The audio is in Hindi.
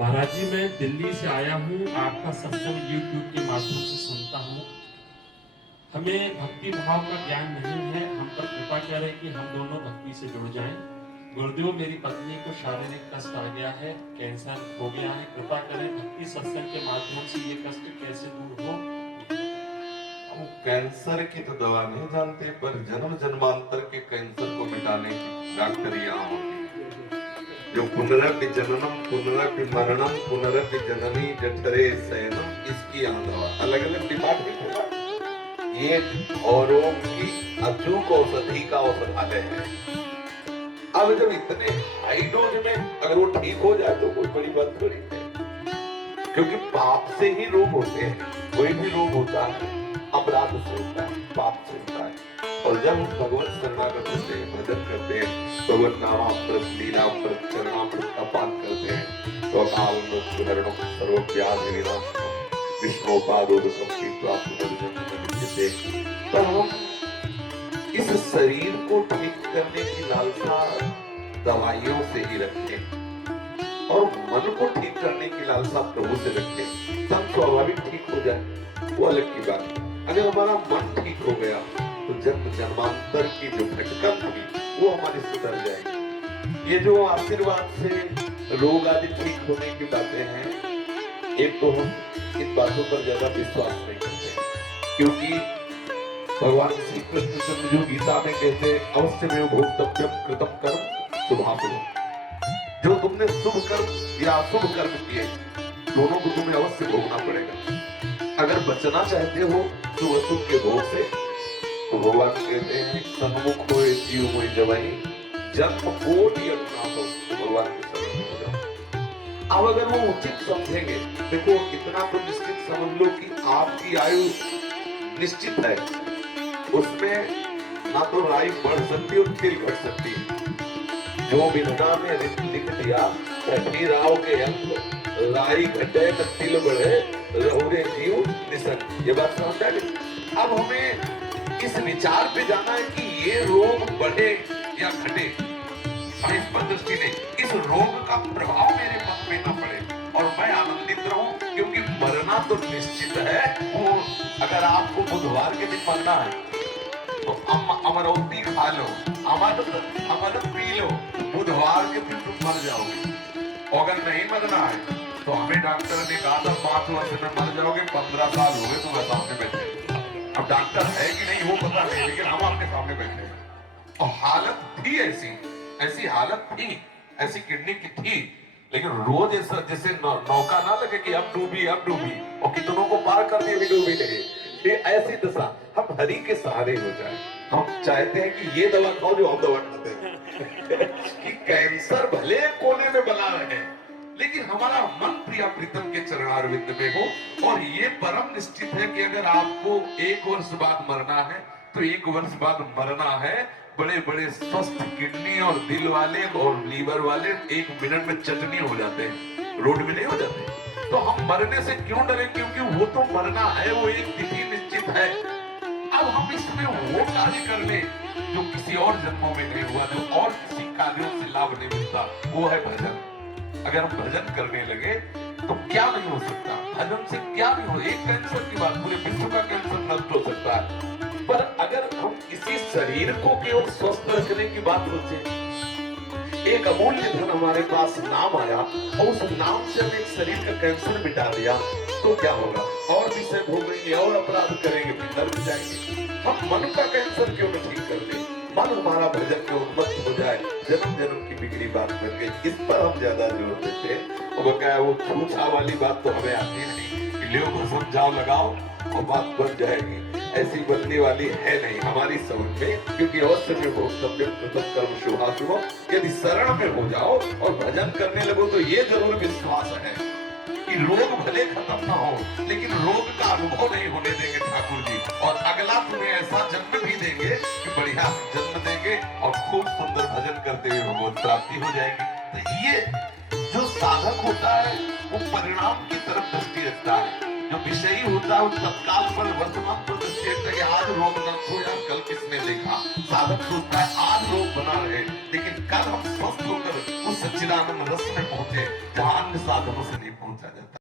महाराज जी, मैं दिल्ली से आया हूँ। आपका सत्संग यूट्यूब के माध्यम से सुनता हूँ। हमें भक्ति भाव का ज्ञान नहीं है। हम पर कृपा करें कि हम दोनों भक्ति से जुड़ जाएं। गुरुदेव, मेरी पत्नी को शारीरिक कष्ट आ गया है, कैंसर हो गया है। कृपा करें, भक्ति सत्संग के माध्यम से ये कष्ट कैसे दूर हो। हम कैंसर की तो दवा नहीं जानते, पर जन्म जन्मांतर के कैंसर को मिटाने की डॉक्टर यहाँ होती है। जो पुनरपि जननम पुनरपि मरणम पुनरपि जननी जठरे शयनम, इसकी यहाँ दवा। अलग अलग डिपार्टमेंट होगा। ये औरों की अचूक औषधि का औषधालय है। अब जब इतने हाई डोज में अगर वो ठीक हो जाए तो कोई बड़ी बात थोड़ी है, क्योंकि पाप से ही रोग होते हैं। कोई भी रोग होता है अपराध से होता है, पाप से होता है। और जब हम भगवत शरणागत होते हैं, भजन करते हैं, भगवत नामामृत लीलामृत चरणामृत का पान करते हैं, तो अकाल मृत्यु हरणम सर्वव्याधि विनाशनम विष्णुपादोदकम पीत्वा पुनर्जन्म विद्यते। तो हम इस शरीर को ठीक करने की लालसा दवाइयों से ही रखें और मन को ठीक करने की लालसा प्रभु से रखें, तब स्वाभाविक ठीक हो जाए, वो अलग की बात है। अगर हमारा मन ठीक हो गया तो जन्म जन्मांतर की जो भटकन थी वो हमारी सुधर जाएगी। ये जो आशीर्वाद से रोग आदि ठीक होने की बातें हैं, एक तो हम इन बातों पर ज्यादा विश्वास नहीं करते, क्योंकि भगवान श्री कृष्ण चंद्र जो गीता में कहते हैं, अवश्य में भोक्तव्यम कृतम कर्म शुभाशुभम। जो तुमने शुभ कर्म या अशुभ कर्म किए, दोनों को तुम्हें अवश्य भोगना पड़ेगा। अगर बचना चाहते हो शुभ अशुभ के भोग से, तो भगवान कहते हैं सन्मुख होए जीव मोहि जवाई, जन्म कोटि अज्ञात हो, तो भगवान के शरण में हो जाओ। अब अगर वो उचित समझेंगे, देखो इतना तो निश्चित समझ लो कि आपकी आयु निश्चित है, उसमें ना तो राई बढ़ सकती और तिल घट सकती है। जो विधना में लिख दिया, छठी राव के अंक, राई घटे न तिल बढ़े, रहुरे जीव निसन। ये बात समझ आ गई? अब हमें इस विचार पे जाना है कि ये रोग बढ़े या घटे, हमें इस पर दृष्टि नहीं, इस रोग का प्रभाव मेरे मन में न पड़े और मैं आनंदित रहूं, क्योंकि मरना तो निश्चित है। वो अगर आपको बुधवार के दिन मरना है तो अमरौती खा लो, अमर पी लो, बुधवार के दिन तुम मर जाओगे। अगर नहीं मरना है तो हमें डॉक्टर ने कहा था 5 वर्ष में मर जाओगे, 15 साल हो गए तुम्हारे सामने बैठे। अब डॉक्टर है कि नहीं वो पता नहीं, लेकिन हम आपके सामने बैठे हैं। और हालत थी ऐसी हालत थी, ऐसी किडनी की थी, लेकिन रोज ऐसा जैसे नौका ना लगे कि अब डूबी और कितनों को पार कर दिए भी डूबी नहीं। ये ऐसी दशा, हम हरि के सहारे हो जाए। हम चाहते हैं कि ये दवा खाओ जो हम दवा खाते हैं कि कैंसर भले कोने में बना रहे, लेकिन हमारा मन प्रिया प्रीतम के चरणारविंद में हो। और ये परम निश्चित है कि अगर आपको 1 वर्ष बाद मरना है तो 1 वर्ष बाद मरना है। बड़े बड़े स्वस्थ किडनी और दिल वाले और लीवर वाले 1 मिनट में चटनी हो जाते हैं, रोड में नहीं हो जाते। तो हम मरने से क्यों डरे? क्योंकि वो तो मरना है, वो एक तिथि निश्चित है। अब हम इसमें वो कार्य कर ले जो किसी और जन्मों में नहीं हुआ, जो और किसी कार्यों से लाभ नहीं मिलता, वो है भजन। अगर हम भजन करने लगे तो क्या नहीं हो सकता, भजन से क्या नहीं हो। एक कैंसर की बात, पूरे विश्व का कैंसर नष्ट हो सकता है। पर अगर हम इसी शरीर को केवल स्वस्थ रखने की बात सोचें, एक अमूल्य धन हमारे पास नाम आया और उस नाम से हम एक शरीर का कैंसर मिटा दिया, तो क्या होगा? और विषय भोगेंगे और अपराध करेंगे, फिर नर्क जाएंगे। हम मन का कैंसर क्यों नहीं ठीक कर ले? मन हमारा भजन में उन्मत्त हो जाए, जन्म जन्म की बिगड़ी बात बन गई। इस पर हम ज्यादा जोर देते हैं। और क्या वो छूछा वाली बात तो हमें आती नहीं कि लोगों को समझाओ लगाओ और बात बन जाएगी, ऐसी बनने वाली है नहीं हमारी समझ में। क्योंकि अवश्य में भोक्तव्यम कृतम कर्म शुभाशुभम, यदि शरण में हो जाओ और भजन करने लगो तो ये जरूर विश्वास है कि रोग भले खत्म ना हो, लेकिन रोग का अनुभव नहीं होने देंगे ठाकुर जी। और अगला तुम्हें ऐसा जन्म भी देंगे कि बढ़िया जन्म देंगे और खूब सुंदर भजन करते हुए भगवत प्राप्ति हो जाएगी। तो ये जो साधक होता है वो परिणाम की तरफ दृष्टि रखता है। जो विषयी होता है वो तत्काल पर वर्तमान पर दृष्टि रखता है कि आज रोग न हो या कल किसने देखा। साधक सोचता है आज रोग बना रहे लेकिन कल हम स्वस्थ होकर उस सच्चिदानंद रस में पहुंचे जहां अन्य साधनों से नहीं पहुंचा जाता।